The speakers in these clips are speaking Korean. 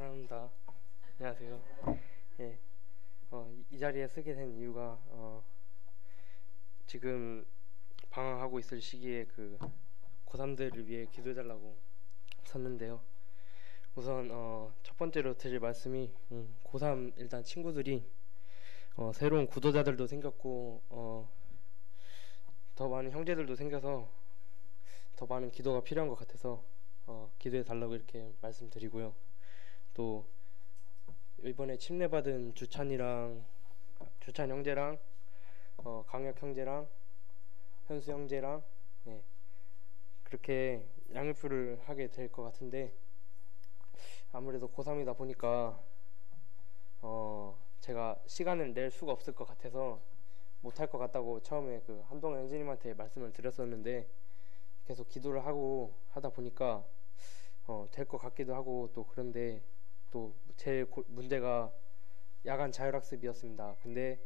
사랑합니다. 안녕하세요. 예, 이 자리에 쓰게 된 이유가 지금 방황하고 있을 시기에 그 고3들을 위해 기도해달라고 섰는데요. 우선 첫 번째로 드릴 말씀이 고3 일단 친구들이 새로운 구도자들도 생겼고 더 많은 형제들도 생겨서 더 많은 기도가 필요한 것 같아서 기도해달라고 이렇게 말씀드리고요. 또 이번에 침례받은 주찬 형제랑 강혁 형제랑 현수 형제랑 그렇게 양육부를 하게 될 것 같은데, 아무래도 고3이다 보니까 제가 시간을 낼 수가 없을 것 같아서 못할 것 같다고 처음에 그 한동현 형제님한테 말씀을 드렸었는데, 계속 기도를 하다 보니까 될 것 같기도 하고, 또 그런데 또 제일 문제가 야간 자율학습이었습니다. 근데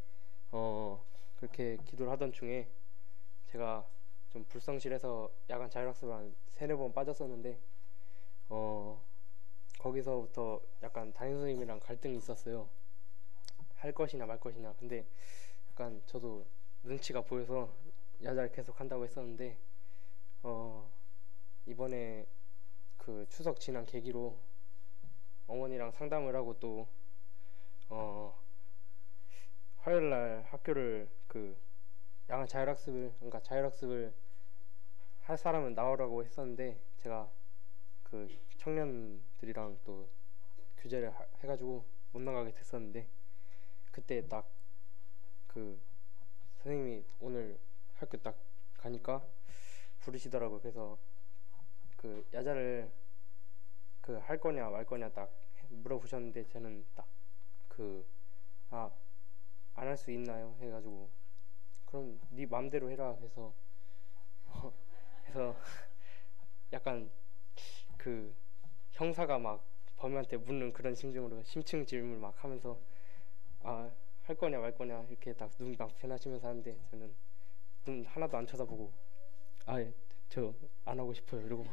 그렇게 기도를 하던 중에 제가 좀 불성실해서 야간 자율학습을 한 3-4번 빠졌었는데 거기서부터 약간 담임선생님이랑 갈등이 있었어요. 할 것이냐 말 것이냐. 근데 약간 저도 눈치가 보여서 야자를 계속 한다고 했었는데 이번에 그 추석 지난 계기로 어머니랑 상담을 하고 또 화요일날 학교를 그 야간 자율학습을 할 사람은 나오라고 했었는데, 제가 그 청년들이랑 또 규제를 해가지고 못 나가게 됐었는데, 그때 딱 그 선생님이 오늘 학교 딱 가니까 부르시더라고요. 그래서 그 야자를 그 할 거냐 말 거냐 딱 물어보셨는데, 저는 딱 그 안 할 수 있나요? 해가지고 그럼 네 맘대로 해라 해서 약간 그 형사가 막 범인한테 묻는 그런 심정으로 심층 질문을 막 하면서 할 거냐 말 거냐 이렇게 딱 눈 막 편하시면서 하는데, 저는 눈 하나도 안 쳐다보고 저 안 하고 싶어요 이러고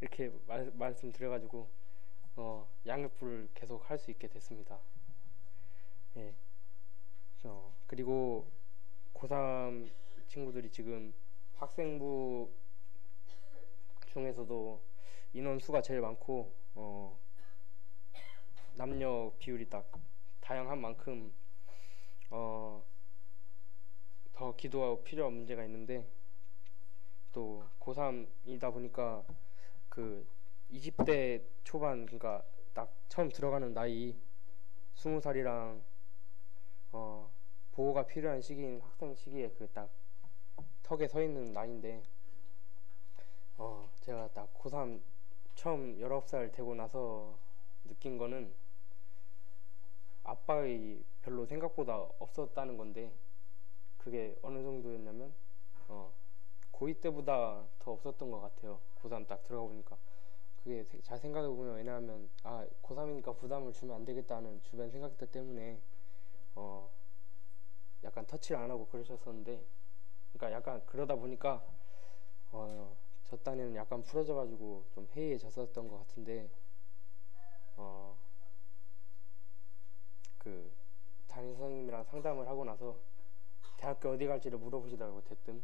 이렇게 말씀드려가지고 양육부를 계속 할 수 있게 됐습니다. 예. 그리고 고3 친구들이 지금 학생부 중에서도 인원수가 제일 많고 남녀 비율이 딱 다양한 만큼 더 기도가 필요한 문제가 있는데, 또 고3이다 보니까 그 20대 초반, 그러니까 딱 처음 들어가는 나이 20살이랑 보호가 필요한 시기인 학생 시기에 그 딱 턱에 서 있는 나이인데, 제가 딱 고3 처음 19살 되고 나서 느낀 거는 압박이 별로 생각보다 없었다는 건데, 그게 어느 정도였냐면 고2 때보다 더 없었던 것 같아요. 고3 딱 들어가 보니까. 그게 잘 생각해보면, 왜냐하면 고3이니까 부담을 주면 안 되겠다는 주변 생각들 때문에 약간 터치를 안 하고 그러셨었는데, 그러니까 약간 그러다 보니까 저 딴에는 약간 풀어져가지고 좀 해이해졌었던 것 같은데, 그 담임 선생님이랑 상담을 하고 나서 대학교 어디 갈지를 물어보시더라고. 대뜸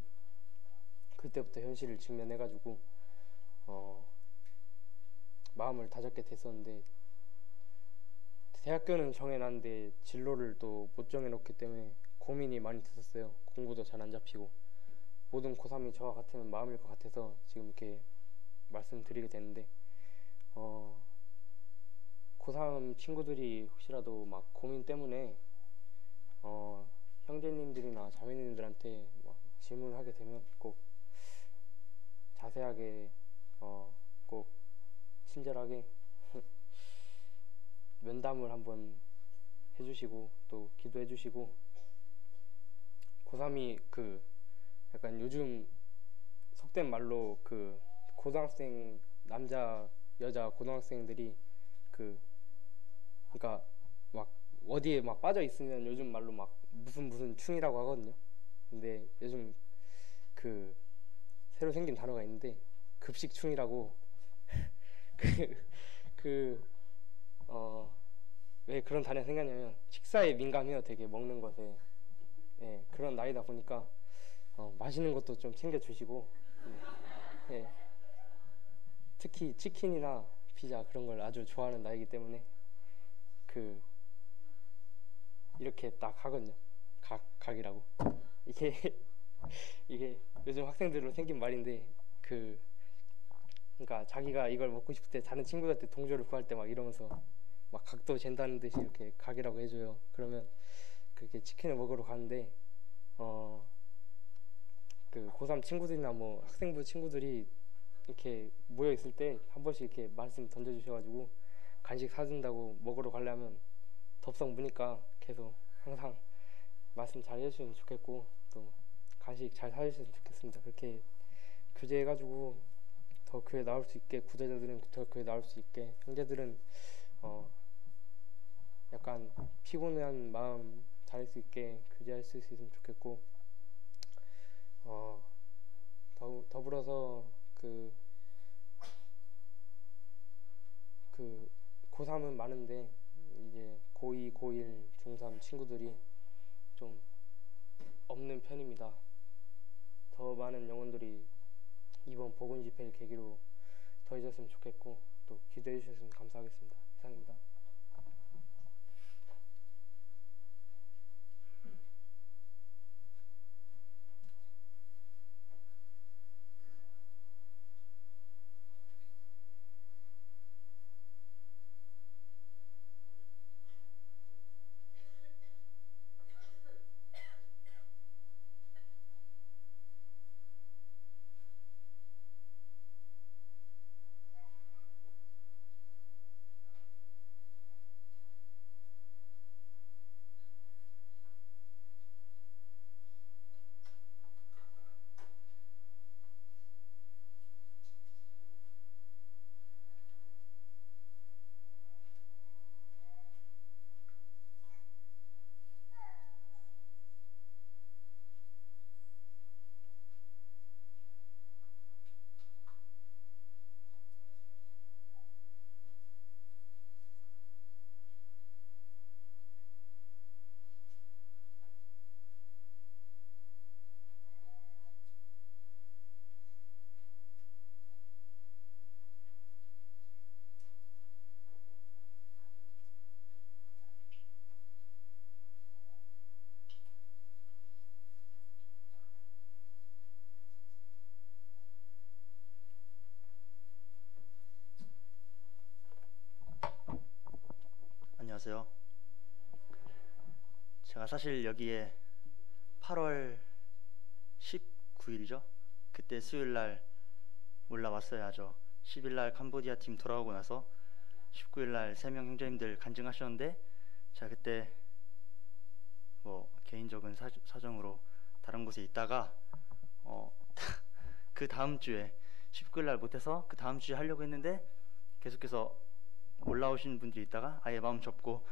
그때부터 현실을 직면해가지고 마음을 다잡게 됐었는데, 대학교는 정해놨는데 진로를 또 못 정해놓기 때문에 고민이 많이 됐었어요. 공부도 잘 안 잡히고. 모든 고3이 저와 같은 마음일 것 같아서 지금 이렇게 말씀드리게 됐는데, 고3 친구들이 혹시라도 막 고민 때문에 형제님들이나 자매님들한테 막 질문하게 되면 꼭 자세하게 꼭 친절하게 면담을 한번 해주시고 또 기도해주시고, 고3이 그 약간 요즘 속된 말로 그 고등학생 남자 여자 고등학생들이 그러니까 막 어디에 막 빠져 있으면 요즘 말로 막 무슨 충이라고 하거든요. 근데 요즘 그 새로 생긴 단어가 있는데 급식충이라고 그 어, 왜 그런 단어가 생각냐면 식사에 민감해요. 되게 먹는 것에. 예, 그런 나이다 보니까 맛있는 것도 좀 챙겨주시고 예, 예, 특히 치킨이나 피자 그런 걸 아주 좋아하는 나이기 때문에 그 이렇게 딱 하거든요. 각이라고 이게 이게 요즘 학생들로 생긴 말인데 그 그러니까 자기가 이걸 먹고 싶을 때 다른 친구들한테 동조를 구할 때 막 이러면서 막 각도 잰다는 듯이 이렇게 각이라고 해줘요. 그러면 그렇게 치킨을 먹으러 가는데 그 고3 친구들이나 뭐 학생부 친구들이 이렇게 모여 있을 때 한 번씩 이렇게 말씀 던져주셔가지고 간식 사준다고 먹으러 가려면 덥석 무니까 계속 항상 말씀 잘 해주시면 좋겠고 또 간식 잘 사주셨으면 좋겠습니다. 그렇게 교제해가지고 더 교회 나올 수 있게 구독자들은 더 교회 나올 수 있게 형제들은 약간 피곤한 마음 다닐 수 있게 교제할 수 있으면 좋겠고 더불어서 그 고3은 많은데 이제 고2, 고1, 중3 친구들이 좀 없는 편입니다. 더 많은 영혼들이 이번 복음 집회를 계기로 더 있었으면 좋겠고 또 기도해 주셨으면 감사하겠습니다. 이상입니다. 안녕하세요. 제가 사실 여기에 8월 19일이죠. 그때 수요일날 올라왔어야죠. 10일날 캄보디아 팀 돌아오고 나서 19일날 3명 형제님들 간증하셨는데 제가 그때 뭐 개인적인 사정으로 다른 곳에 있다가 그 다음 주에 19일날 못해서 그 다음 주에 하려고 했는데 계속해서 올라오신 분들이 있다가 아예 마음 접고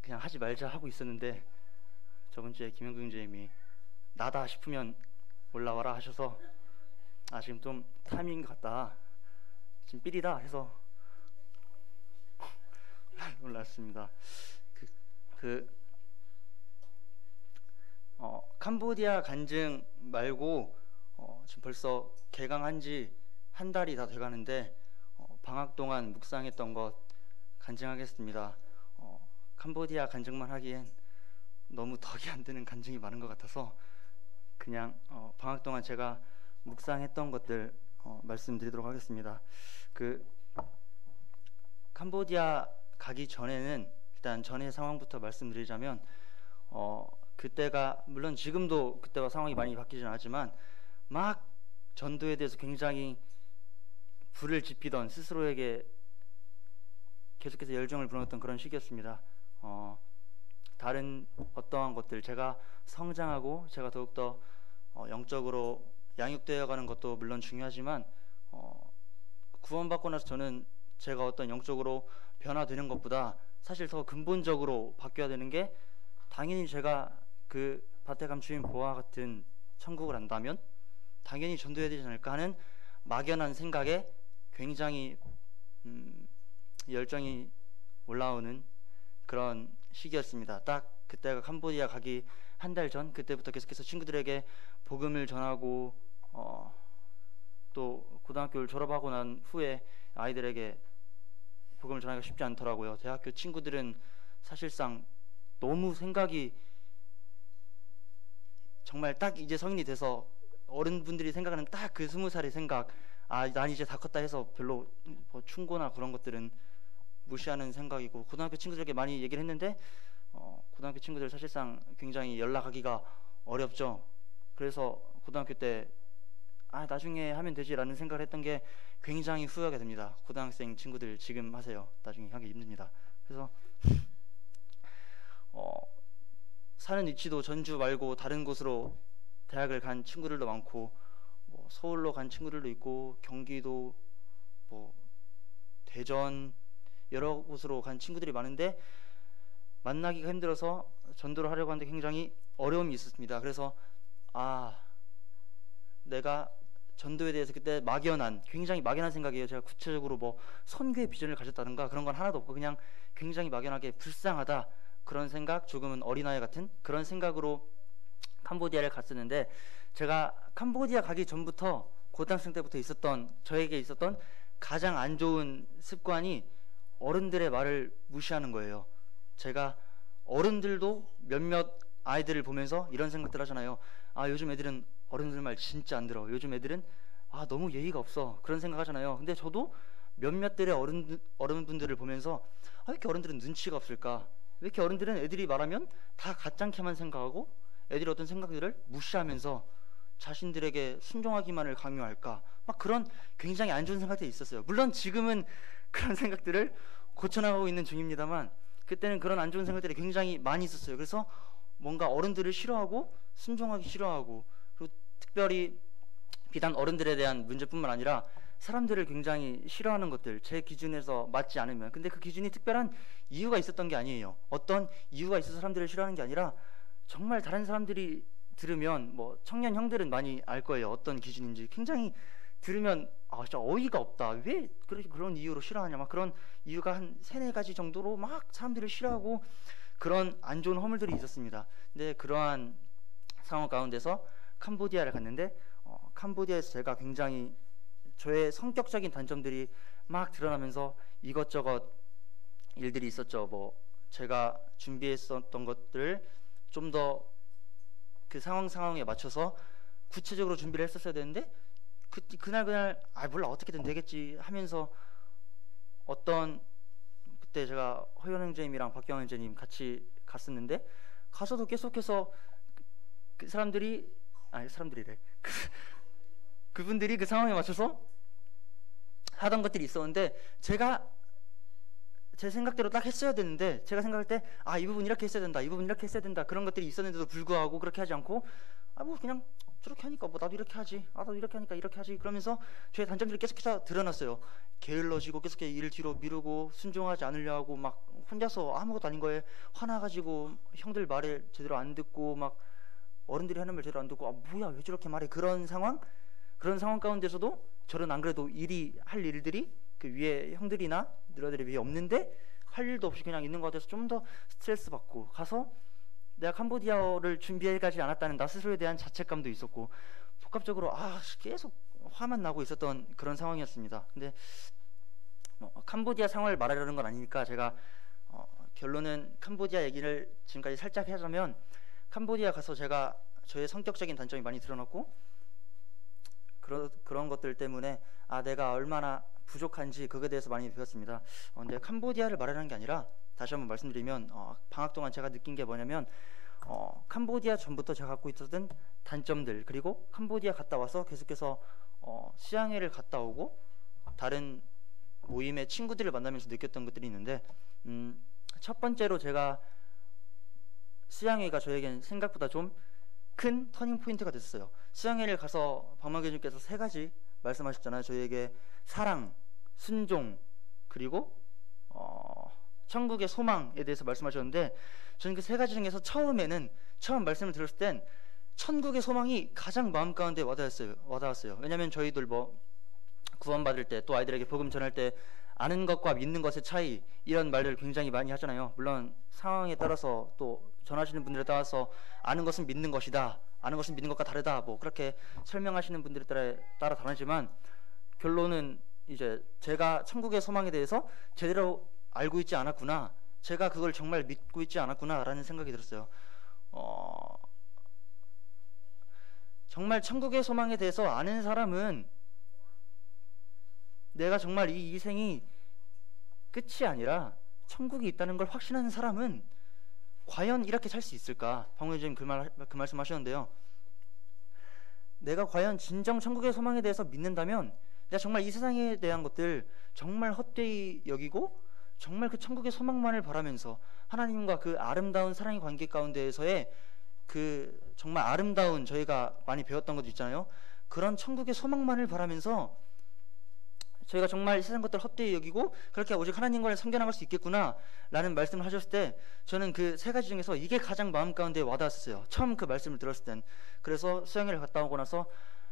그냥 하지 말자 하고 있었는데 저번 주에 김영규 형제님이 나다 싶으면 올라와라 하셔서 지금 좀 타이밍 같다, 지금 삘이다 해서 올랐습니다. 캄보디아 간증 말고 지금 벌써 개강한 지 한 달이 다 돼가는데 방학 동안 묵상했던 것 간증하겠습니다. 캄보디아 간증만 하기엔 너무 덕이 안 드는 간증이 많은 것 같아서 그냥 방학 동안 제가 묵상했던 것들 말씀드리도록 하겠습니다. 캄보디아 가기 전에는 일단 전의 상황부터 말씀드리자면 그때가 물론 지금도 그때와 상황이 많이 바뀌진 않았지만 막 전도에 대해서 굉장히 불을 지피던, 스스로에게 계속해서 열정을 불어넣었던 그런 시기였습니다. 다른 어떠한 것들, 제가 성장하고 제가 더욱더 영적으로 양육되어 가는 것도 물론 중요하지만 구원받고 나서 저는 제가 어떤 영적으로 변화되는 것보다 사실 더 근본적으로 바뀌어야 되는 게, 당연히 제가 그 바테감 주인 보아 같은 천국을 안다면 당연히 전도해야 되지 않을까 하는 막연한 생각에 굉장히 열정이 올라오는 그런 시기였습니다. 딱 그때가 캄보디아 가기 한 달 전, 그때부터 계속해서 친구들에게 복음을 전하고 또 고등학교를 졸업하고 난 후에 아이들에게 복음을 전하기가 쉽지 않더라고요. 대학교 친구들은 사실상 너무 생각이 정말 딱 이제 성인이 돼서 어른분들이 생각하는 딱 그 20살의 생각, 난 이제 다 컸다 해서 별로 뭐 충고나 그런 것들은 무시하는 생각이고, 고등학교 친구들에게 많이 얘기를 했는데 고등학교 친구들 사실상 굉장히 연락하기가 어렵죠. 그래서 고등학교 때 나중에 하면 되지라는 생각을 했던 게 굉장히 후회가 됩니다. 고등학생 친구들 지금 하세요. 나중에 하기 힘듭니다. 그래서 사는 위치도 전주 말고 다른 곳으로 대학을 간 친구들도 많고, 뭐 서울로 간 친구들도 있고, 경기도, 뭐 대전, 여러 곳으로 간 친구들이 많은데 만나기가 힘들어서 전도를 하려고 하는데 굉장히 어려움이 있었습니다. 그래서 내가 전도에 대해서 그때 굉장히 막연한 생각이에요. 제가 구체적으로 뭐 선교의 비전을 가졌다든가 그런 건 하나도 없고, 그냥 굉장히 막연하게 불쌍하다, 그런 생각, 조금은 어린아이 같은 그런 생각으로 캄보디아를 갔었는데, 제가 캄보디아 가기 전부터 고등학생 때부터 저에게 있었던 가장 안 좋은 습관이 어른들의 말을 무시하는 거예요. 제가 어른들도 몇몇 아이들을 보면서 이런 생각들 하잖아요. 요즘 애들은 어른들 말 진짜 안 들어. 요즘 애들은 너무 예의가 없어. 그런 생각 하잖아요. 근데 저도 몇몇들의 어른분들을 보면서 왜 이렇게 어른들은 눈치가 없을까? 왜 이렇게 어른들은 애들이 말하면 다 가짱케만 생각하고 애들이 어떤 생각들을 무시하면서 자신들에게 순종하기만을 강요할까? 막 그런 굉장히 안 좋은 생각들이 있었어요. 물론 지금은 그런 생각들을 고쳐나가고 있는 중입니다만, 그때는 그런 안 좋은 생각들이 굉장히 많이 있었어요. 그래서 뭔가 어른들을 싫어하고 순종하기 싫어하고, 그리고 특별히 비단 어른들에 대한 문제뿐만 아니라 사람들을 굉장히 싫어하는 것들, 제 기준에서 맞지 않으면, 근데 그 기준이 특별한 이유가 있었던 게 아니에요. 어떤 이유가 있어서 사람들을 싫어하는 게 아니라 정말 다른 사람들이 들으면, 뭐 청년 형들은 많이 알 거예요. 어떤 기준인지. 굉장히 들으면 진짜 어이가 없다. 왜 그런 이유로 싫어하냐. 막 그런 이유가 한 3-4가지 정도로 막 사람들을 싫어하고 그런 안 좋은 허물들이 있었습니다. 근데 그러한 상황 가운데서 캄보디아를 갔는데 캄보디아에서 제가 굉장히 저의 성격적인 단점들이 막 드러나면서 이것저것 일들이 있었죠. 뭐 제가 준비했었던 것들을 좀 더 그 상황에 맞춰서 구체적으로 준비를 했었어야 되는데, 그날 몰라 어떻게든 되겠지 하면서 그때 제가 허연 형제님이랑 박경 형제님 같이 갔었는데, 가서도 계속해서 그분들이 그 상황에 맞춰서 하던 것들이 있었는데, 제가 제 생각대로 딱 했어야 되는데, 제가 생각할 때 이 부분 이렇게 했어야 된다, 이 부분 이렇게 했어야 된다, 그런 것들이 있었는데도 불구하고 그렇게 하지 않고 뭐 그냥 저렇게 하니까 뭐 나도 이렇게 하지, 나도 이렇게 하니까 이렇게 하지, 그러면서 저의 단점들이 계속해서 드러났어요. 게을러지고 계속해서 일을 뒤로 미루고 순종하지 않으려 하고, 막 혼자서 아무것도 아닌 거에 화나가지고 형들 말을 제대로 안 듣고, 막 어른들이 하는 말 제대로 안 듣고 뭐야 왜 저렇게 말해, 그런 상황 가운데서도 저는 안 그래도 할 일들이 그 위에 형들이나 누나들이 위에 없는데 할 일도 없이 그냥 있는 것 같아서 좀 더 스트레스 받고, 가서 내가 캄보디아를 준비해가지 않았다는 나 스스로에 대한 자책감도 있었고, 복합적으로 계속 화만 나고 있었던 그런 상황이었습니다. 근데 캄보디아 상황을 말하려는 건 아니니까 제가 결론은 캄보디아 얘기를 지금까지 살짝 하자면, 캄보디아 가서 제가 저의 성격적인 단점이 많이 드러났고, 그런 것들 때문에 내가 얼마나 부족한지 그거에 대해서 많이 배웠습니다. 근데 캄보디아를 말하는 게 아니라, 다시 한번 말씀드리면 방학 동안 제가 느낀 게 뭐냐면, 캄보디아 전부터 제가 갖고 있었던 단점들, 그리고 캄보디아 갔다 와서 계속해서 시향회를 갔다 오고 다른 모임의 친구들을 만나면서 느꼈던 것들이 있는데, 첫 번째로 제가 시향회가 저에겐 생각보다 좀 큰 터닝 포인트가 됐어요. 시향회를 가서 박만교님께서 3가지 말씀하셨잖아요. 저희에게 사랑, 순종, 그리고 천국의 소망에 대해서 말씀하셨는데, 저는 그 3가지 중에서 처음 말씀을 들었을 땐 천국의 소망이 가장 마음 가운데 와닿았어요. 왜냐하면 저희들 뭐 구원받을 때, 또 아이들에게 복음 전할 때 아는 것과 믿는 것의 차이, 이런 말들을 굉장히 많이 하잖아요. 물론 상황에 따라서 또 전하시는 분들에 따라서 아는 것은 믿는 것이다, 아는 것은 믿는 것과 다르다, 뭐 그렇게 설명하시는 분들에 따라 다르지만, 결론은 이제 제가 천국의 소망에 대해서 제대로 알고 있지 않았구나, 제가 그걸 정말 믿고 있지 않았구나 라는 생각이 들었어요. 정말 천국의 소망에 대해서 아는 사람은, 내가 정말 이 생이 끝이 아니라 천국이 있다는 걸 확신하는 사람은 과연 이렇게 살 수 있을까? 박문희님 그 말씀 하셨는데요. 내가 과연 진정 천국의 소망에 대해서 믿는다면 내가 정말 이 세상에 대한 것들 정말 헛되이 여기고 정말 그 천국의 소망만을 바라면서 하나님과 그 아름다운 사랑의 관계 가운데에서의 그 정말 아름다운, 저희가 많이 배웠던 것도 있잖아요. 그런 천국의 소망만을 바라면서 저희가 정말 이 세상 것들을 헛되이 여기고 그렇게 오직 하나님과를 섬겨나갈 수 있겠구나 라는 말씀을 하셨을 때, 저는 그 세 가지 중에서 이게 가장 마음 가운데 와닿았어요. 처음 그 말씀을 들었을 땐. 그래서 수양회를 갔다 오고 나서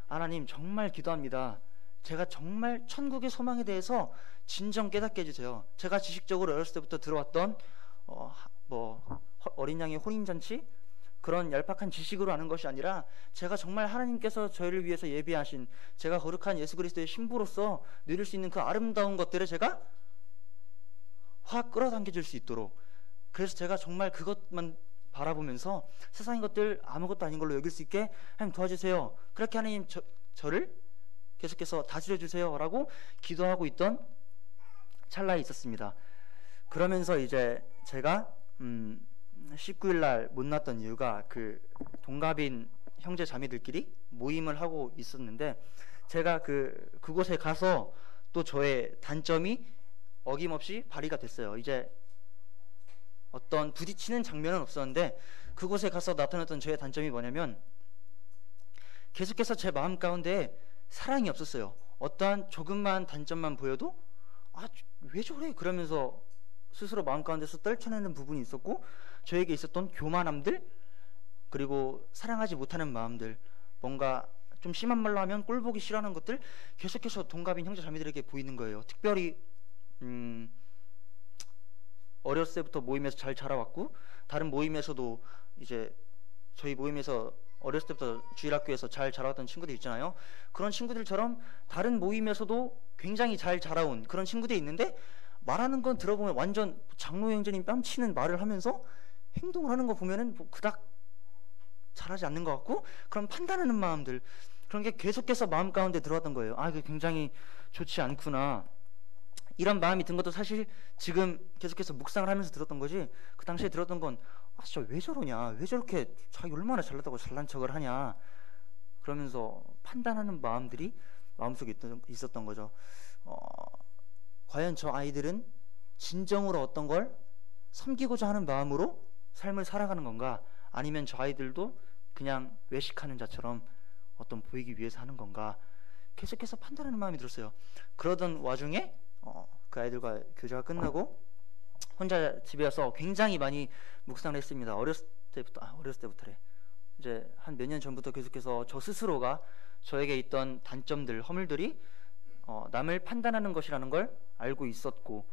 하나님 정말 기도합니다. 제가 정말 천국의 소망에 대해서 진정 깨닫게 해주세요. 제가 지식적으로 어렸을 때부터 들어왔던 어린 양의 혼인잔치, 그런 얄팍한 지식으로 아는 것이 아니라 제가 정말 하나님께서 저희를 위해서 예비하신, 제가 거룩한 예수 그리스도의 신부로서 누릴 수 있는 그 아름다운 것들을 제가 확 끌어당겨 줄 수 있도록, 그래서 제가 정말 그것만 바라보면서 세상의 것들 아무것도 아닌 걸로 여길 수 있게 하나님 도와주세요. 그렇게 하나님 저를 계속해서 다스려 주세요 라고 기도하고 있던 찰나에 있었습니다. 그러면서 이제 제가 19일 날 못 났던 이유가, 그 동갑인 형제 자매들끼리 모임을 하고 있었는데, 제가 그곳에 가서 또 저의 단점이 어김없이 발휘가 됐어요. 이제 어떤 부딪히는 장면은 없었는데 그곳에 가서 나타났던 저의 단점이 뭐냐면, 계속해서 제 마음 가운데 사랑이 없었어요. 어떠한 조금만 단점만 보여도 왜 저래? 그러면서 스스로 마음 가운데서 떨쳐내는 부분이 있었고, 저에게 있었던 교만함들, 그리고 사랑하지 못하는 마음들, 뭔가 좀 심한 말로 하면 꼴보기 싫어하는 것들 계속해서 동갑인 형제 자매들에게 보이는 거예요. 특별히 어렸을 때부터 모임에서 잘 자라왔고, 다른 모임에서도 이제 저희 모임에서 어렸을 때부터 주일학교에서 잘 자라왔던 친구들 있잖아요. 그런 친구들처럼 다른 모임에서도 굉장히 잘 자라온 그런 친구들이 있는데, 말하는 건 들어보면 완전 장로 형제님 뺨치는 말을 하면서 행동을 하는 거 보면은 그닥 잘하지 않는 것 같고, 그런 판단하는 마음들, 그런 게 계속해서 마음 가운데 들어왔던 거예요. 이거 굉장히 좋지 않구나. 이런 마음이 든 것도 사실 지금 계속해서 묵상을 하면서 들었던 거지, 그 당시에 들었던 건 진짜 왜 저러냐, 왜 저렇게 자기 얼마나 잘났다고 잘난 척을 하냐, 그러면서 판단하는 마음들이 마음속에 있었던 거죠. 과연 저 아이들은 진정으로 어떤 걸 섬기고자 하는 마음으로 삶을 살아가는 건가, 아니면 저 아이들도 그냥 외식하는 자처럼 어떤 보이기 위해서 하는 건가, 계속해서 판단하는 마음이 들었어요. 그러던 와중에 그 아이들과 교제가 끝나고 혼자 집에 와서 굉장히 많이 묵상을 했습니다. 어렸을 때부터래. 이제 한 몇 년 전부터 계속해서 저 스스로가 저에게 있던 단점들, 허물들이 남을 판단하는 것이라는 걸 알고 있었고,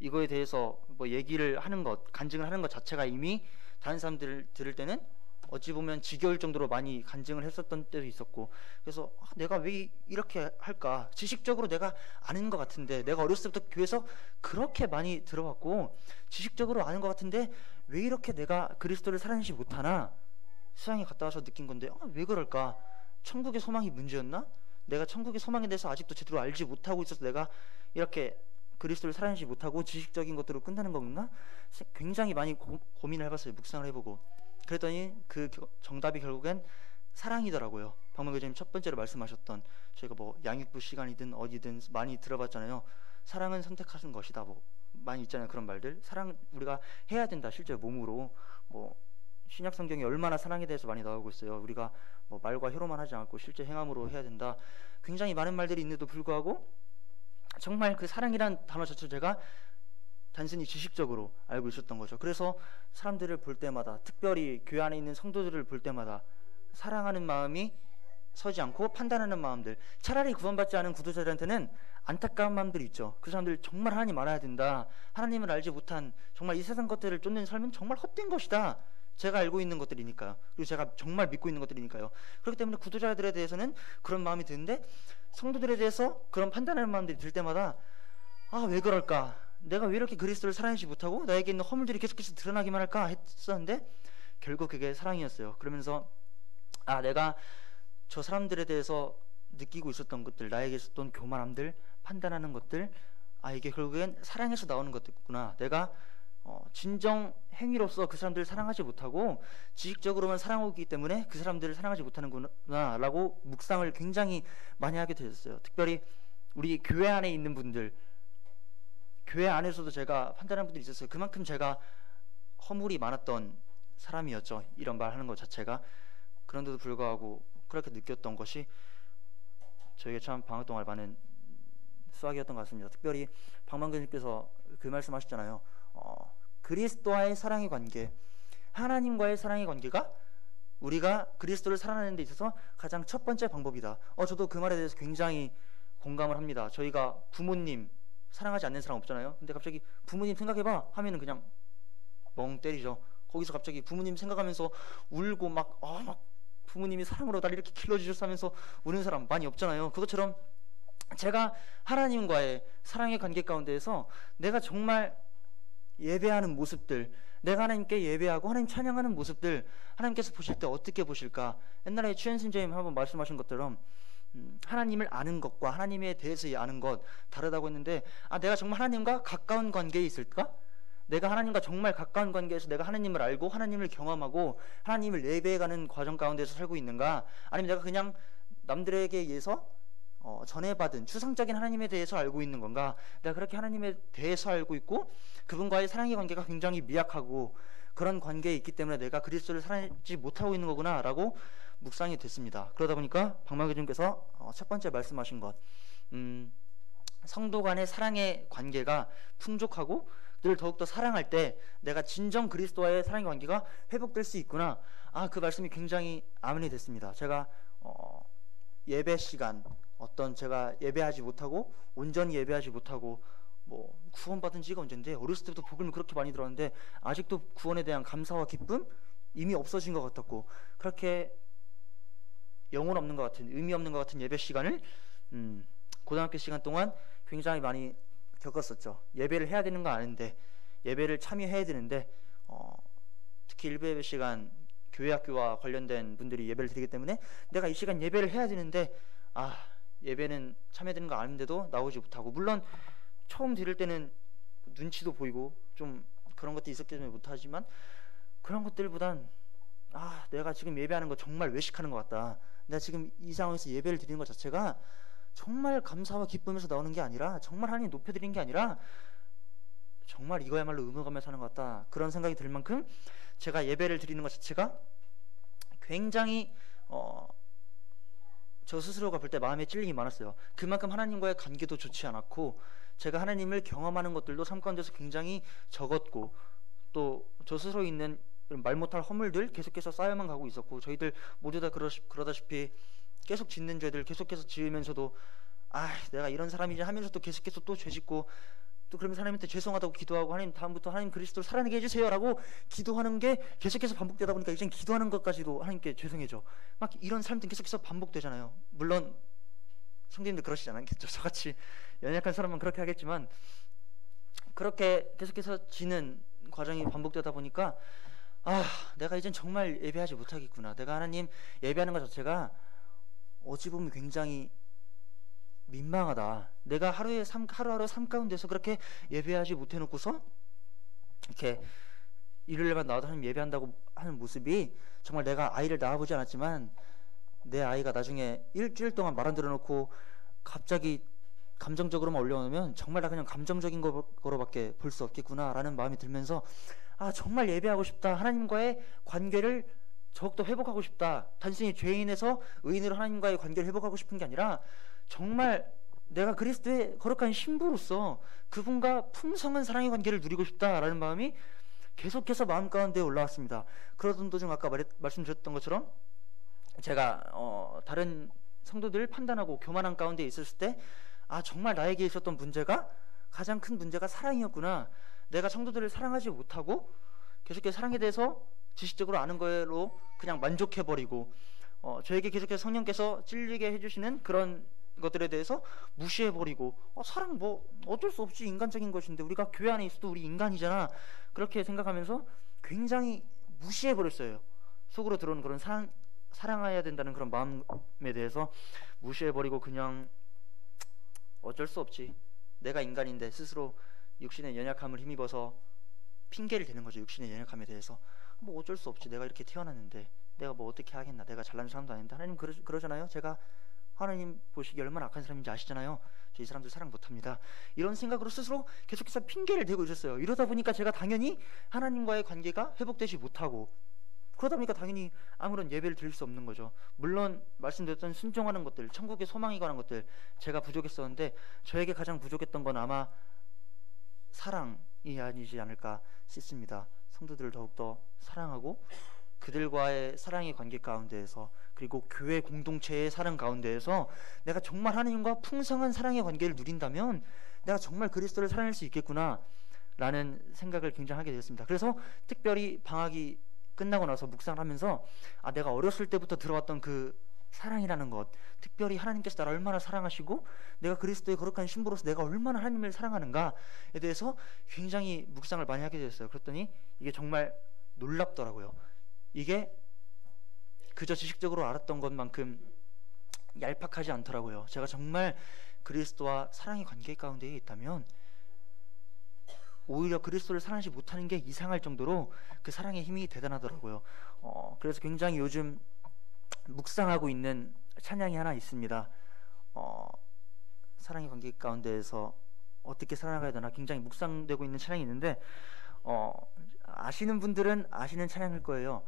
이거에 대해서 뭐 얘기를 하는 것, 간증을 하는 것 자체가 이미 다른 사람들 들을 때는 어찌 보면 지겨울 정도로 많이 간증을 했었던 때도 있었고, 그래서 내가 왜 이렇게 할까, 지식적으로 내가 아는 것 같은데, 내가 어렸을 때부터 교회에서 그렇게 많이 들어왔고 지식적으로 아는 것 같은데 왜 이렇게 내가 그리스도를 사랑하지 못하나, 수양에 갔다 와서 느낀 건데 왜 그럴까, 천국의 소망이 문제였나, 내가 천국의 소망에 대해서 아직도 제대로 알지 못하고 있어서 내가 이렇게 그리스도를 사랑하지 못하고 지식적인 것들로 끝나는 건가, 굉장히 많이 고민을 해봤어요. 묵상을 해보고. 그랬더니 그 정답이 결국엔 사랑이더라고요. 박문 교수님 첫 번째로 말씀하셨던, 저희가 뭐 양육부 시간이든 어디든 많이 들어봤잖아요. 사랑은 선택하는 것이다, 뭐 많이 있잖아요. 그런 말들. 사랑 우리가 해야 된다, 실제 몸으로. 뭐 신약 성경에 얼마나 사랑에 대해서 많이 나오고 있어요. 우리가 뭐 말과 혀로만 하지 않고 실제 행함으로 해야 된다. 굉장히 많은 말들이 있는데도 불구하고 정말 그 사랑이란 단어 자체를 제가 단순히 지식적으로 알고 있었던 거죠. 그래서 사람들을 볼 때마다, 특별히 교회 안에 있는 성도들을 볼 때마다 사랑하는 마음이 서지 않고 판단하는 마음들, 차라리 구원받지 않은 구도자들한테는 안타까운 마음들이 있죠. 그 사람들 정말 하나님 알아야 된다. 하나님을 알지 못한 정말 이 세상 것들을 쫓는 삶은 정말 헛된 것이다. 제가 알고 있는 것들이니까요. 그리고 제가 정말 믿고 있는 것들이니까요. 그렇기 때문에 구도자들에 대해서는 그런 마음이 드는데 성도들에 대해서 그런 판단하는 마음들이 들 때마다 아, 왜 그럴까? 내가 왜 이렇게 그리스도를 사랑하지 못하고 나에게 있는 허물들이 계속해서 드러나기만 할까 했었는데 결국 그게 사랑이었어요. 그러면서 아, 내가 저 사람들에 대해서 느끼고 있었던 것들, 나에게 있었던 교만함들, 판단하는 것들, 아, 이게 결국엔 사랑에서 나오는 것들이구나. 내가 진정 행위로서 그 사람들을 사랑하지 못하고 지식적으로만 사랑하기 때문에 그 사람들을 사랑하지 못하는구나 라고 묵상을 굉장히 많이 하게 되었어요. 특별히 우리 교회 안에 있는 분들, 교회 안에서도 제가 판단하는 분들이 있었어요. 그만큼 제가 허물이 많았던 사람이었죠. 이런 말 하는 것 자체가. 그런데도 불구하고 그렇게 느꼈던 것이 저에게 참 방학 동안 많은 수학이었던 것 같습니다. 특별히 박만근님께서 그 말씀하셨잖아요. 그리스도와의 사랑의 관계, 하나님과의 사랑의 관계가 우리가 그리스도를 사랑하는 데 있어서 가장 첫 번째 방법이다. 저도 그 말에 대해서 굉장히 공감을 합니다. 저희가 부모님 사랑하지 않는 사람 없잖아요. 근데 갑자기 부모님 생각해봐 하면은 그냥 멍 때리죠. 거기서 갑자기 부모님 생각하면서 울고 막 부모님이 사랑으로 나를 이렇게 길러주셨어 하면서 우는 사람 많이 없잖아요. 그것처럼 제가 하나님과의 사랑의 관계 가운데에서 내가 정말 예배하는 모습들, 내가 하나님께 예배하고 하나님 찬양하는 모습들 하나님께서 보실 때 어떻게 보실까? 옛날에 추현 선생님 한번 말씀하신 것처럼 하나님을 아는 것과 하나님에 대해서 아는 것 다르다고 했는데 내가 정말 하나님과 가까운 관계에 있을까? 내가 하나님과 정말 가까운 관계에서 내가 하나님을 알고 하나님을 경험하고 하나님을 예배해가는 과정 가운데서 살고 있는가? 아니면 내가 그냥 남들에게 의해서 전해받은 추상적인 하나님에 대해서 알고 있는 건가? 내가 그렇게 하나님에 대해서 알고 있고 그분과의 사랑의 관계가 굉장히 미약하고 그런 관계에 있기 때문에 내가 그리스도를 사랑하지 못하고 있는 거구나 라고 묵상이 됐습니다. 그러다 보니까 박마교주님께서 첫 번째 말씀하신 것, 성도 간의 사랑의 관계가 풍족하고 늘 더욱더 사랑할 때 내가 진정 그리스도와의 사랑의 관계가 회복될 수 있구나. 그 말씀이 굉장히 아멘이 됐습니다. 제가 예배 시간 제가 예배하지 못하고 온전히 예배하지 못하고 구원받은 지가 언젠데 어렸을 때부터 복음을 그렇게 많이 들었는데 아직도 구원에 대한 감사와 기쁨 이미 없어진 것 같았고 그렇게 영혼 없는 것 같은 의미 없는 것 같은 예배 시간을 고등학교 시간 동안 굉장히 많이 겪었었죠. 예배를 해야 되는 거 아는데 예배를 참여해야 되는데 특히 일부 예배 시간 교회 학교와 관련된 분들이 예배를 드리기 때문에 내가 이 시간 예배를 해야 되는데 예배는 참여되는 거 아는데도 나오지 못하고 물론 처음 드릴 때는 눈치도 보이고 좀 그런 것도 있었기 때문에 못하지만 그런 것들보단 내가 지금 예배하는 거 정말 외식하는 것 같다. 내가 지금 이 상황에서 예배를 드리는 것 자체가 정말 감사와 기쁨에서 나오는 게 아니라 정말 하나님 높여드리는 게 아니라 정말 이거야말로 의무감에서 하는 것 같다. 그런 생각이 들 만큼 제가 예배를 드리는 것 자체가 굉장히 저 스스로가 볼 때 마음에 찔림이 많았어요. 그만큼 하나님과의 관계도 좋지 않았고 제가 하나님을 경험하는 것들도 삶 가운데서 굉장히 적었고 또 저 스스로 있는 말 못할 허물들 계속해서 쌓여만 가고 있었고 저희들 모두 다 그러다시피 계속 짓는 죄들 계속해서 지으면서도 내가 이런 사람이지 하면서 또 계속해서 또 죄짓고 또 그러면서 하나님한테 죄송하다고 기도하고 하나님 다음부터 하나님 그리스도를 사랑하게 해주세요 라고 기도하는 게 계속해서 반복되다 보니까 이젠 기도하는 것까지도 하나님께 죄송해져 막 이런 삶들 계속해서 반복되잖아요. 물론 성도님들 그러시지 않겠죠. 저같이 연약한 사람은 그렇게 하겠지만 그렇게 계속해서 지는 과정이 반복되다 보니까 내가 이젠 정말 예배하지 못하겠구나. 내가 하나님 예배하는 것 자체가 어찌 보면 굉장히 민망하다. 내가 하루하루 삶 가운데서 그렇게 예배하지 못해놓고서 이렇게 일요일만 나와도 하나님 예배한다고 하는 모습이 정말 내가 아이를 낳아보지 않았지만 내 아이가 나중에 일주일 동안 말 안 들어놓고 갑자기 감정적으로만 올려놓으면 정말 나 그냥 감정적인 거로밖에 볼 수 없겠구나 라는 마음이 들면서 정말 예배하고 싶다. 하나님과의 관계를 더욱더 회복하고 싶다. 단순히 죄인에서 의인으로 하나님과의 관계를 회복하고 싶은 게 아니라 정말 내가 그리스도의 거룩한 신부로서 그분과 풍성한 사랑의 관계를 누리고 싶다라는 마음이 계속해서 마음 가운데 올라왔습니다. 그러던 도중 아까 말씀드렸던 것처럼 제가 다른 성도들 판단하고 교만한 가운데 있었을 때 아, 정말 나에게 있었던 문제가 가장 큰 문제가 사랑이었구나. 내가 성도들을 사랑하지 못하고 계속해서 사랑에 대해서 지식적으로 아는 거로 그냥 만족해버리고 저에게 계속해서 성령께서 찔리게 해주시는 그런 것들에 대해서 무시해버리고 사랑 뭐 어쩔 수 없지, 인간적인 것인데, 우리가 교회 안에 있어도 우리 인간이잖아, 그렇게 생각하면서 굉장히 무시해버렸어요. 속으로 들어오는 그런 사랑해야 된다는 그런 마음에 대해서 무시해버리고 그냥 어쩔 수 없지, 내가 인간인데, 스스로 육신의 연약함을 힘입어서 핑계를 대는 거죠. 육신의 연약함에 대해서 뭐 어쩔 수 없지, 내가 이렇게 태어났는데 내가 뭐 어떻게 하겠나, 내가 잘난 사람도 아닌데. 하나님 그러잖아요. 제가 하나님 보시기에 얼마나 악한 사람인지 아시잖아요. 저 이 사람들 사랑 못합니다, 이런 생각으로 스스로 계속해서 핑계를 대고 있었어요. 이러다 보니까 제가 당연히 하나님과의 관계가 회복되지 못하고, 그러다 보니까 당연히 아무런 예배를 드릴 수 없는 거죠. 물론 말씀드렸던 순종하는 것들, 천국의 소망에 관한 것들, 제가 부족했었는데 저에게 가장 부족했던 건 아마 사랑이 아니지 않을까 싶습니다. 성도들을 더욱더 사랑하고 그들과의 사랑의 관계 가운데에서, 그리고 교회 공동체의 사랑 가운데에서 내가 정말 하나님과 풍성한 사랑의 관계를 누린다면 내가 정말 그리스도를 사랑할 수 있겠구나 라는 생각을 굉장히 하게 되었습니다. 그래서 특별히 방학이 끝나고 나서 묵상을 하면서 내가 어렸을 때부터 들어왔던 그 사랑이라는 것, 특별히 하나님께서 나를 얼마나 사랑하시고 내가 그리스도의 거룩한 신부로서 내가 얼마나 하나님을 사랑하는가에 대해서 굉장히 묵상을 많이 하게 되었어요. 그랬더니 이게 정말 놀랍더라고요. 이게 그저 지식적으로 알았던 것만큼 얄팍하지 않더라고요. 제가 정말 그리스도와 사랑의 관계 가운데에 있다면 오히려 그리스도를 사랑하지 못하는 게 이상할 정도로 그 사랑의 힘이 대단하더라고요. 그래서 굉장히 요즘 묵상하고 있는 찬양이 하나 있습니다. 사랑의 관계 가운데에서 어떻게 살아가야 되나 굉장히 묵상되고 있는 찬양이 있는데, 아시는 분들은 아시는 찬양일 거예요.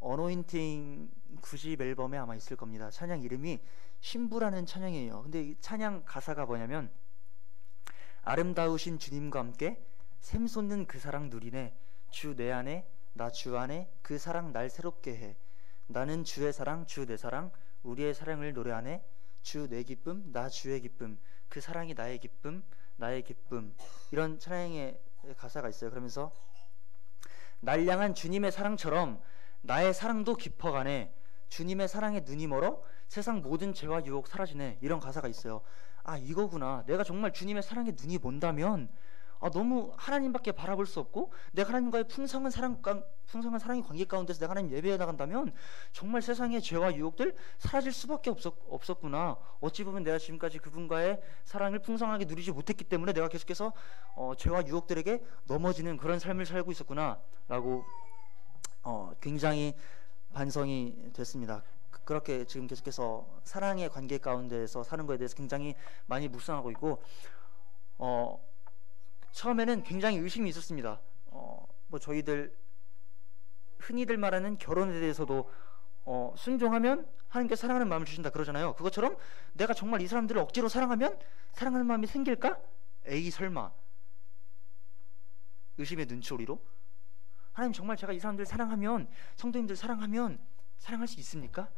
어노인팅 9집 앨범에 아마 있을 겁니다. 찬양 이름이 신부라는 찬양이에요. 근데 이 찬양 가사가 뭐냐면, 아름다우신 주님과 함께 샘솟는 그 사랑 누리네, 주 내 안에 나 주 안에 그 사랑 날 새롭게 해, 나는 주의 사랑 주 내 사랑 우리의 사랑을 노래하네, 주 내 기쁨 나 주의 기쁨 그 사랑이 나의 기쁨 나의 기쁨. 이런 찬양의 가사가 있어요. 그러면서 날 향한 주님의 사랑처럼 나의 사랑도 깊어가네, 주님의 사랑에 눈이 멀어 세상 모든 죄와 유혹 사라지네, 이런 가사가 있어요. 이거구나, 내가 정말 주님의 사랑에 눈이 먼다면 너무 하나님밖에 바라볼 수 없고 내가 하나님과의 풍성한 사랑의 관계 가운데서 내가 하나님 예배해 나간다면 정말 세상의 죄와 유혹들 사라질 수밖에 없었구나. 어찌 보면 내가 지금까지 그분과의 사랑을 풍성하게 누리지 못했기 때문에 내가 계속해서 죄와 유혹들에게 넘어지는 그런 삶을 살고 있었구나 라고 굉장히 반성이 됐습니다. 그렇게 지금 계속해서 사랑의 관계 가운데에서 사는 거에 대해서 굉장히 많이 묵상하고 있고, 처음에는 굉장히 의심이 있었습니다. 뭐 저희들 흔히들 말하는 결혼에 대해서도 순종하면 하나님께서 사랑하는 마음을 주신다 그러잖아요. 그것처럼 내가 정말 이 사람들을 억지로 사랑하면 사랑하는 마음이 생길까? 에이 설마. 의심의 눈초리로 하나님, 정말 제가 이 사람들 사랑하면, 성도님들 사랑하면 사랑할 수 있습니까?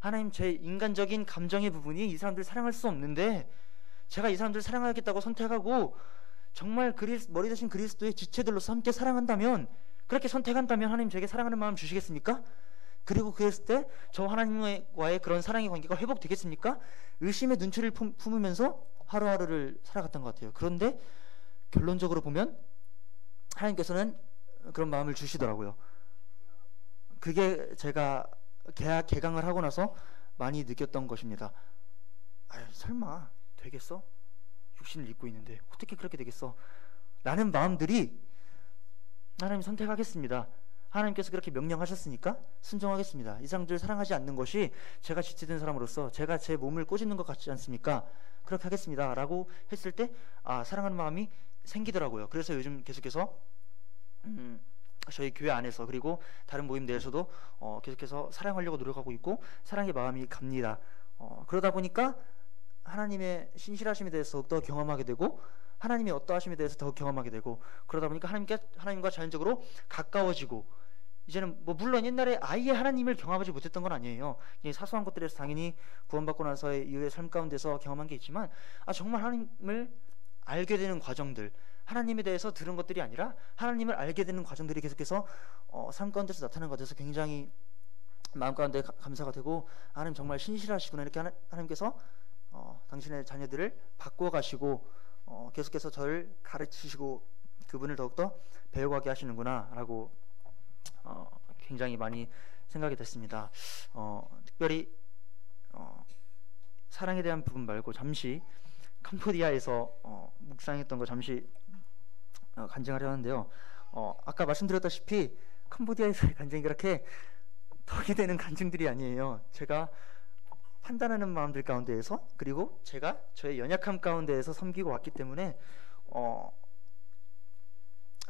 하나님, 제 인간적인 감정의 부분이 이 사람들 사랑할 수 없는데 제가 이 사람들 사랑하겠다고 선택하고 정말 머리 대신 그리스도의 지체들로서 함께 사랑한다면, 그렇게 선택한다면 하나님 제게 사랑하는 마음 주시겠습니까? 그리고 그랬을 때 저 하나님과의 그런 사랑의 관계가 회복되겠습니까? 의심의 눈초리를 품으면서 하루하루를 살아갔던 것 같아요. 그런데 결론적으로 보면 하나님께서는 그런 마음을 주시더라고요. 그게 제가 개강을 하고 나서 많이 느꼈던 것입니다. 설마 되겠어? 육신을 입고 있는데 어떻게 그렇게 되겠어? 라는 마음들이, 하나님 선택하겠습니다, 하나님께서 그렇게 명령하셨으니까 순종하겠습니다, 이 사람들 사랑하지 않는 것이 제가 지체된 사람으로서 제가 제 몸을 꼬집는 것 같지 않습니까? 그렇게 하겠습니다 라고 했을 때 사랑하는 마음이 생기더라고요. 그래서 요즘 계속해서 저희 교회 안에서 그리고 다른 모임 내에서도 계속해서 사랑하려고 노력하고 있고 사랑의 마음이 갑니다. 그러다 보니까 하나님의 신실하심에 대해서 더 경험하게 되고 하나님의 어떠하심에 대해서 더 경험하게 되고, 그러다 보니까 하나님과 자연적으로 가까워지고 이제는 뭐 물론 옛날에 아예 하나님을 경험하지 못했던 건 아니에요. 이 사소한 것들에서 당연히 구원받고 나서의 이후의 삶 가운데서 경험한 게 있지만 정말 하나님을 알게 되는 과정들, 하나님에 대해서 들은 것들이 아니라 하나님을 알게 되는 과정들이 계속해서 삶 가운데서 나타나는 것 같아서 굉장히 마음 가운데 감사가 되고, 하나님 정말 신실하시구나, 이렇게 하나님께서 당신의 자녀들을 바꾸어 가시고 계속해서 저를 가르치시고 그분을 더욱더 배워가게 하시는구나 라고 굉장히 많이 생각이 됐습니다. 특별히 사랑에 대한 부분 말고 잠시 캄보디아에서 묵상했던 거 잠시 간증하려 하는데요. 아까 말씀드렸다시피 캄보디아에서의 간증이 그렇게 덕이 되는 간증들이 아니에요. 제가 판단하는 마음들 가운데에서, 그리고 제가 저의 연약함 가운데에서 섬기고 왔기 때문에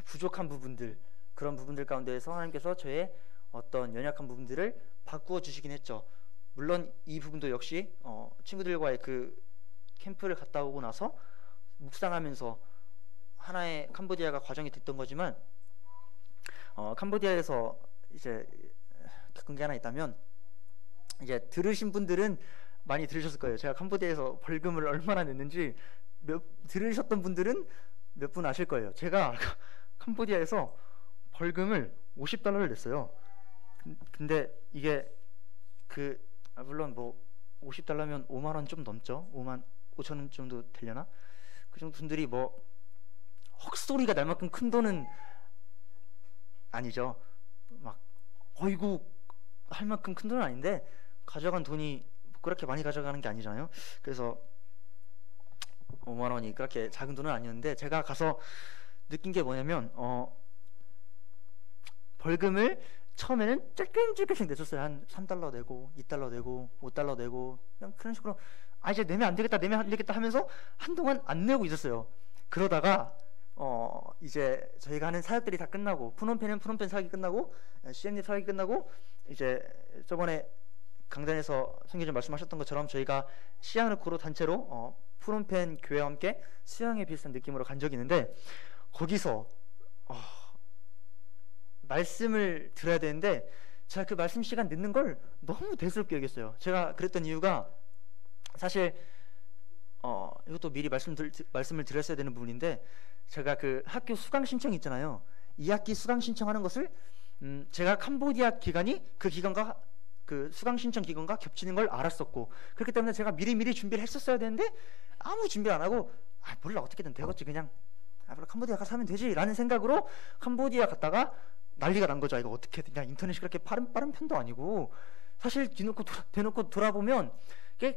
부족한 부분들, 그런 부분들 가운데에서 하나님께서 저의 어떤 연약한 부분들을 바꾸어 주시긴 했죠. 물론 이 부분도 역시 친구들과의 그 캠프를 갔다 오고 나서 묵상하면서 하나의 캄보디아가 과정이 됐던 거지만, 캄보디아에서 이제 겪은 게 하나 있다면, 이제 들으신 분들은 많이 들으셨을 거예요. 제가 캄보디아에서 벌금을 얼마나 냈는지 들으셨던 분들은 몇 분 아실 거예요. 제가 캄보디아에서 벌금을 $50를 냈어요. 근데 이게 물론 뭐 $50면 5만 원 좀 넘죠. 5만 5천 원 정도 되려나? 그 정도 분들이 뭐 헛소리가 날 만큼 큰 돈은 아니죠. 막 어이구 할 만큼 큰 돈은 아닌데, 가져간 돈이 그렇게 많이 가져가는 게 아니잖아요. 그래서 5만 원이 그렇게 작은 돈은 아니었는데, 제가 가서 느낀 게 뭐냐면 벌금을 처음에는 조금씩 내줬어요. 한 $3 내고 $2 내고 $5 내고 그냥 그런 식으로 이제 내면 안 되겠다 하면서 한동안 안 내고 있었어요. 그러다가 이제 저희가 하는 사역들이 다 끝나고, 푸놈펜은 푸놈펜 사역이 끝나고, CMD 사역이 끝나고, 이제 저번에 강단에서 선교님 말씀하셨던 것처럼 저희가 시아누코로 단체로 푸놈펜 교회와 함께 수양에 비슷한 느낌으로 간 적이 있는데, 거기서 말씀을 들어야 되는데 제가 그 말씀 시간 늦는 걸 너무 대수롭게 여겼어요. 제가 그랬던 이유가 사실 이것도 미리 말씀을 드렸어야 되는 부분인데, 제가 그 학교 수강 신청 있잖아요. 2학기 수강 신청하는 것을 제가 캄보디아 기간이 그 기간과 그 수강 신청 기간과 겹치는 걸 알았었고, 그렇기 때문에 제가 미리 준비를 했었어야 되는데 아무 준비 안 하고 몰라 어떻게든 되겠지, 그냥 몰라 캄보디아 가서 하면 되지 라는 생각으로 캄보디아 갔다가 난리가 난 거죠. 이거 어떻게 그냥 인터넷이 그렇게 빠른 편도 아니고, 사실 대놓고 돌아보면 꽤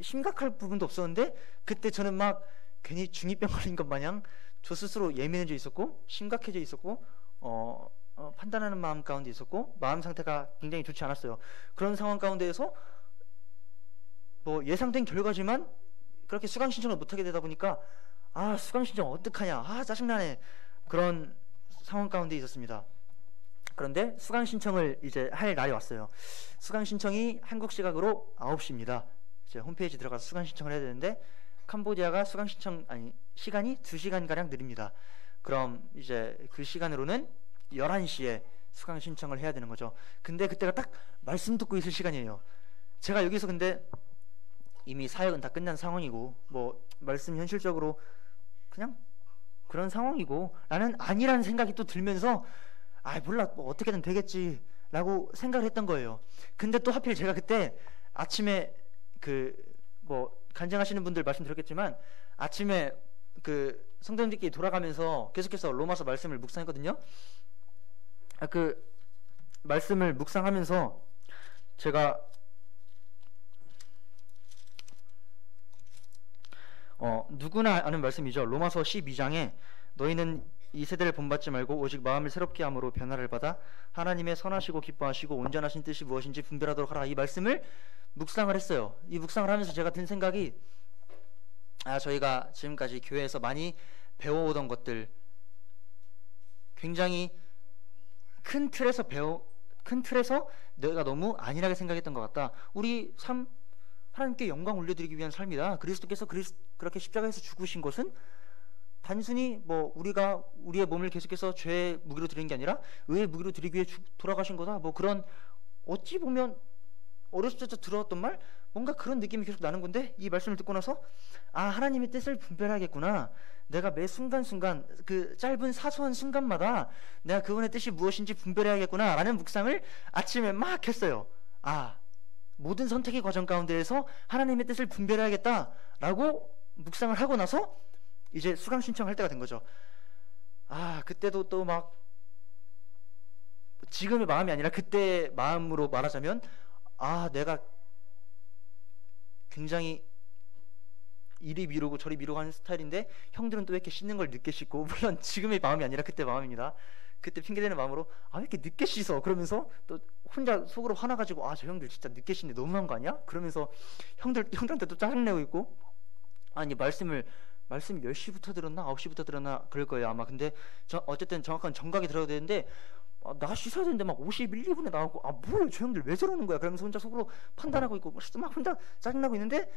심각할 부분도 없었는데, 그때 저는 막 괜히 중2병 걸린 것 마냥 저 스스로 예민해져 있었고, 심각해져 있었고, 판단하는 마음 가운데 있었고, 마음 상태가 굉장히 좋지 않았어요. 그런 상황 가운데에서 뭐 예상된 결과지만 그렇게 수강 신청을 못하게 되다 보니까 수강 신청 어떡하냐, 짜증나네, 그런 상황 가운데 있었습니다. 그런데 수강 신청을 이제 할 날이 왔어요. 수강 신청이 한국 시각으로 9시입니다. 이제 홈페이지 들어가서 수강 신청을 해야 되는데, 캄보디아가 수강 신청 시간이 2시간 가량 느립니다. 그럼 이제 그 시간으로는 11시에 수강 신청을 해야 되는 거죠. 근데 그때가 딱 말씀 듣고 있을 시간이에요. 제가 여기서 근데 이미 사역은 다 끝난 상황이고, 뭐 말씀 현실적으로 그냥 그런 상황이고 라는 아니라는 생각이 또 들면서 몰라 뭐 어떻게든 되겠지 라고 생각을 했던 거예요. 근데 또 하필 제가 그때 아침에 뭐 간증하시는 분들 말씀드렸겠지만, 아침에 그 성도님들끼리 돌아가면서 계속해서 로마서 말씀을 묵상했거든요. 그 말씀을 묵상하면서 제가 누구나 아는 말씀이죠. 로마서 12장에 너희는 이 세대를 본받지 말고 오직 마음을 새롭게 함으로 변화를 받아 하나님의 선하시고 기뻐하시고 온전하신 뜻이 무엇인지 분별하도록 하라, 이 말씀을 묵상을 했어요. 이 묵상을 하면서 제가 든 생각이, 저희가 지금까지 교회에서 많이 배워오던 것들, 굉장히 큰 틀에서 내가 너무 안일하게 생각했던 것 같다. 우리 삶 하나님께 영광 올려드리기 위한 삶이다. 그리스도께서 그렇게 십자가에서 죽으신 것은 단순히 뭐 우리가 우리의 몸을 계속해서 죄의 무기로 드리는 게 아니라 의의 무기로 드리기 위해 돌아가신 거다. 뭐 그런 어찌 보면 어렸을 때부터 들어왔던 말 뭔가 그런 느낌이 계속 나는 건데 이 말씀을 듣고 나서 아 하나님의 뜻을 분별하겠구나. 내가 매 순간순간 그 짧은 사소한 순간마다 내가 그분의 뜻이 무엇인지 분별해야겠구나 라는 묵상을 아침에 막 했어요. 아 모든 선택의 과정 가운데에서 하나님의 뜻을 분별해야겠다라고 묵상을 하고 나서 이제 수강 신청할 때가 된 거죠. 아 그때도 또 막 지금의 마음이 아니라 그때 마음으로 말하자면 아 내가 굉장히 이리 미루고 저리 미루고 하는 스타일인데 형들은 또 왜 이렇게 씻는 걸 늦게 씻고 물론 지금의 마음이 아니라 그때 마음입니다. 그때 핑계대는 마음으로 아 왜 이렇게 늦게 씻어 그러면서 또 혼자 속으로 화나가지고 아 저 형들 진짜 늦게 씻네 너무한 거 아니야? 그러면서 형들한테 또 짜증내고 있고 아니 말씀이 10시부터 들었나 9시부터 들었나 그럴 거예요 아마. 근데 어쨌든 정확한 정각이 들어야 되는데 나 씻어야 되는데 막 51, 2분에 나오고 아 뭐야 저 형들 왜 저러는 거야 그러면서 혼자 속으로 판단하고 있고 막 혼자 짜증나고 있는데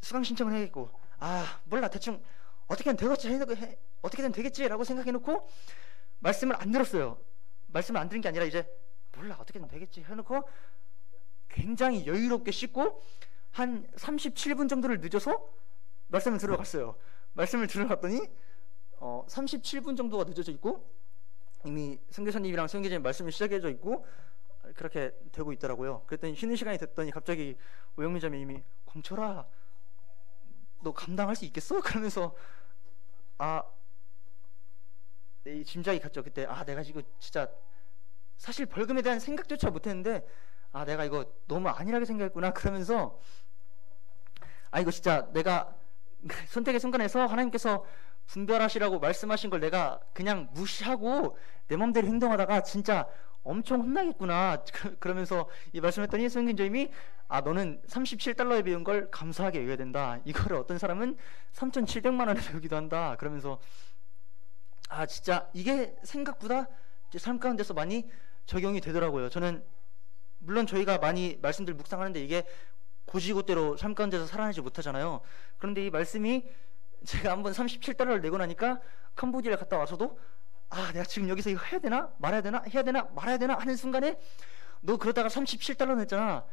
수강 신청을 해야겠고 아 몰라 대충 어떻게든 되겠지 어떻게든 되겠지라고 생각해놓고 말씀을 안 들었어요. 말씀을 안 들은 게 아니라 이제 몰라 어떻게든 되겠지 해놓고 굉장히 여유롭게 씻고 한 37분 정도를 늦어서 말씀을 들어갔어요. 말씀을 들어갔더니 37분 정도가 늦어져 있고 이미 선교사님이랑 선교사님 말씀을 시작해져 있고 그렇게 되고 있더라고요. 그랬더니 쉬는 시간이 됐더니 갑자기 오영민자매님이 광철아 너 감당할 수 있겠어? 그러면서 이 짐작이 갔죠. 그때 내가 이거 진짜 사실 벌금에 대한 생각조차 못했는데 내가 이거 너무 안일하게 생각했구나 그러면서 이거 진짜 내가 선택의 순간에서 하나님께서 분별하시라고 말씀하신 걸 내가 그냥 무시하고 내 맘대로 행동하다가 진짜 엄청 혼나겠구나 그러면서 이 말씀했더니 선생님이 너는 37달러에 배운 걸 감사하게 여겨야 된다. 이거를 어떤 사람은 3,700만 원에 배우기도 한다. 그러면서 진짜 이게 생각보다 삶 가운데서 많이 적용이 되더라고요. 저는 물론 저희가 많이 말씀들 묵상하는데 이게 고지고대로 삶 가운데서 살아내지 못하잖아요. 그런데 이 말씀이 제가 한번 37달러를 내고 나니까 캄보디아를 갔다 와서도 내가 지금 여기서 이거 해야 되나 말아야 되나 해야 되나 말아야 되나 하는 순간에 너 그러다가 37달러 냈잖아.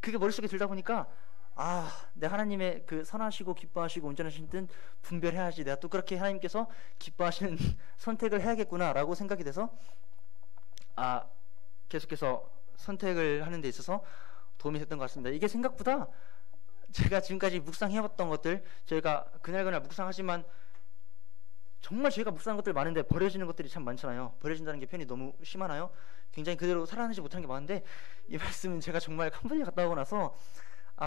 그게 머릿속에 들다 보니까 내 하나님의 그 선하시고 기뻐하시고 온전하신 뜻 분별해야지. 내가 또 그렇게 하나님께서 기뻐하시는 선택을 해야겠구나 라고 생각이 돼서 계속해서 선택을 하는 데 있어서 도움이 됐던 것 같습니다. 이게 생각보다 제가 지금까지 묵상해왔던 것들 저희가 그날그날 묵상하지만 정말 저희가 묵상한 것들 많은데 버려지는 것들이 참 많잖아요. 버려진다는 게 표현이 너무 심하나요? 굉장히 그대로 살아내지 못하는 게 많은데 이 말씀은 제가 정말 캄보디아 갔다 오고 나서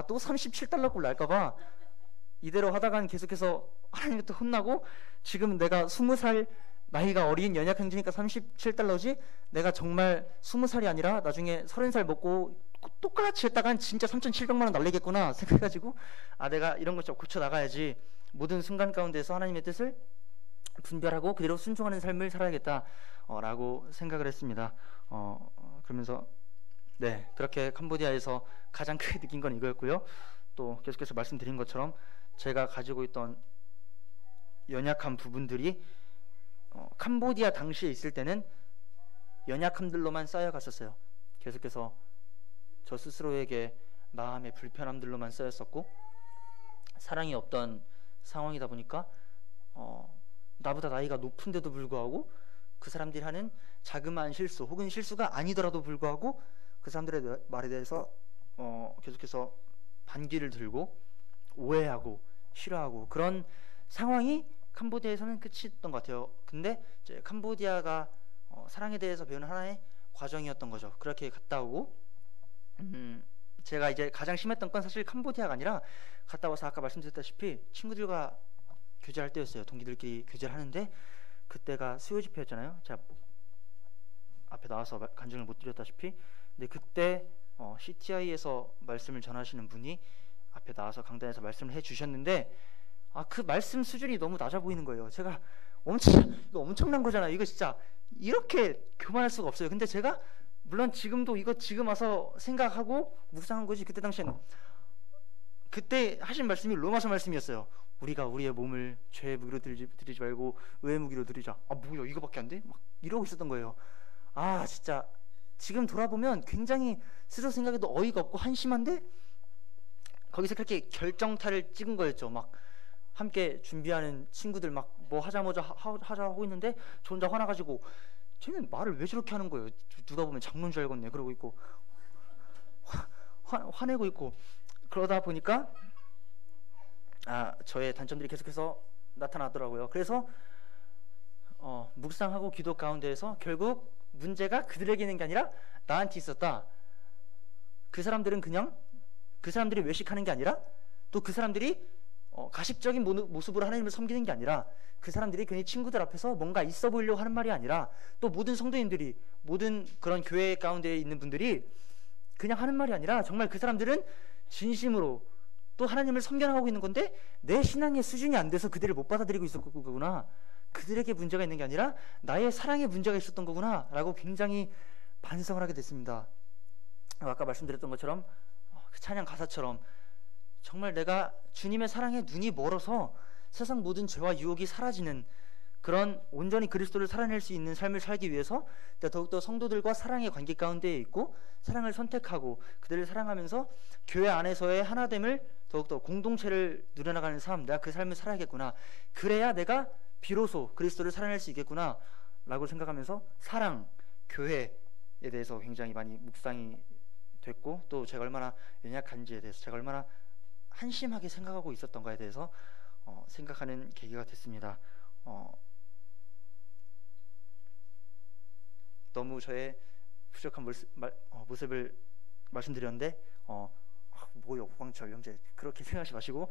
또 37달러 꼴 날까봐 이대로 하다간 계속해서 하나님부터 혼나고 지금 내가 20살 나이가 어린 연약행주니까 37달러지 내가 정말 20살이 아니라 나중에 30살 먹고 똑같이 했다간 진짜 3,700만 원 날리겠구나 생각해가지고 내가 이런 것 좀 고쳐 나가야지. 모든 순간 가운데서 하나님의 뜻을 분별하고 그대로 순종하는 삶을 살아야겠다 라고 생각을 했습니다. 그러면서 그렇게 캄보디아에서 가장 크게 느낀 건 이거였고요. 또 계속해서 말씀드린 것처럼 제가 가지고 있던 연약한 부분들이 캄보디아 당시에 있을 때는 연약함들로만 쌓여갔었어요. 계속해서 저 스스로에게 마음의 불편함들로만 쌓였었고 사랑이 없던 상황이다 보니까 나보다 나이가 높은데도 불구하고 그 사람들이 하는 자그마한 실수 혹은 실수가 아니더라도 불구하고 그 사람들의 말에 대해서 계속해서 반기를 들고 오해하고 싫어하고 그런 상황이 캄보디아에서는 끝이었던 것 같아요. 근데 이제 캄보디아가 사랑에 대해서 배우는 하나의 과정이었던 거죠. 그렇게 갔다 오고 제가 이제 가장 심했던 건 사실 캄보디아가 아니라 갔다 와서 아까 말씀드렸다시피 친구들과 교제할 때였어요. 동기들끼리 교제를 하는데 그때가 수요 집회였잖아요. 제가 앞에 나와서 간증을 못 드렸다시피 근데 그때 CTI에서 말씀을 전하시는 분이 앞에 나와서 강단에서 말씀을 해주셨는데 그 말씀 수준이 너무 낮아 보이는 거예요. 제가 이거 엄청난 거잖아요. 이거 진짜 이렇게 교만할 수가 없어요. 근데 제가 물론 지금도 이거 지금 와서 생각하고 묵상한 거지 그때 당시에는 그때 하신 말씀이 로마서 말씀이었어요. 우리가 우리의 몸을 죄의 무기로 드리지 말고 의의 무기로 드리자. 아 뭐야 이거밖에 안 돼? 막 이러고 있었던 거예요. 아 진짜 지금 돌아보면 굉장히 스스로 생각해도 어이가 없고 한심한데 거기서 그렇게 결정타를 찍은 거였죠. 막 함께 준비하는 친구들 막 뭐 하자마자 하자 하고 있는데 저 혼자 화나가지고 쟤는 말을 왜 저렇게 하는 거예요. 누가 보면 장로인 줄 알겠네. 그러고 있고 화내고 있고 그러다 보니까 저의 단점들이 계속해서 나타나더라고요. 그래서 묵상하고 기도 가운데에서 결국 문제가 그들에게 있는 게 아니라 나한테 있었다. 그 사람들은 그냥 그 사람들이 외식하는 게 아니라 또 그 사람들이 가식적인 모습으로 하나님을 섬기는 게 아니라 그 사람들이 괜히 친구들 앞에서 뭔가 있어 보이려고 하는 말이 아니라 또 모든 성도님들이 모든 그런 교회 가운데 있는 분들이 그냥 하는 말이 아니라 정말 그 사람들은 진심으로 또 하나님을 섬겨나가고 있는 건데 내 신앙의 수준이 안 돼서 그들을 못 받아들이고 있었던 거구나. 그들에게 문제가 있는 게 아니라 나의 사랑에 문제가 있었던 거구나 라고 굉장히 반성을 하게 됐습니다. 아까 말씀드렸던 것처럼 그 찬양 가사처럼 정말 내가 주님의 사랑에 눈이 멀어서 세상 모든 죄와 유혹이 사라지는 그런 온전히 그리스도를 살아낼 수 있는 삶을 살기 위해서 더욱더 성도들과 사랑의 관계 가운데 있고 사랑을 선택하고 그들을 사랑하면서 교회 안에서의 하나됨을 더욱더 공동체를 누려나가는 삶, 내가 그 삶을 살아야겠구나. 그래야 내가 비로소 그리스도를 살아낼 수 있겠구나 라고 생각하면서 사랑, 교회에 대해서 굉장히 많이 묵상이 됐고 또 제가 얼마나 연약한지에 대해서 제가 얼마나 한심하게 생각하고 있었던가에 대해서 생각하는 계기가 됐습니다. 너무 저의 부족한 모습을 말씀드렸는데 뭐요 우광철 형제 그렇게 생각하지 마시고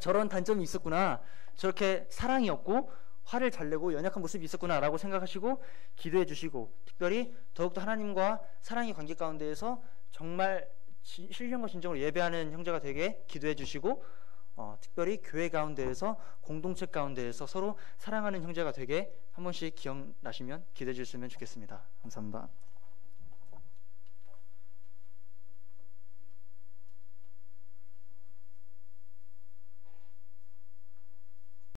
저런 단점이 있었구나, 저렇게 사랑이 없고 화를 잘 내고 연약한 모습이 있었구나 라고 생각하시고 기도해 주시고 특별히 더욱더 하나님과 사랑의 관계 가운데에서 정말 신령과 진정으로 예배하는 형제가 되게 기도해 주시고 특별히 교회 가운데에서 공동체 가운데에서 서로 사랑하는 형제가 되게 한 번씩 기억나시면 기도해 주셨으면 좋겠습니다. 감사합니다.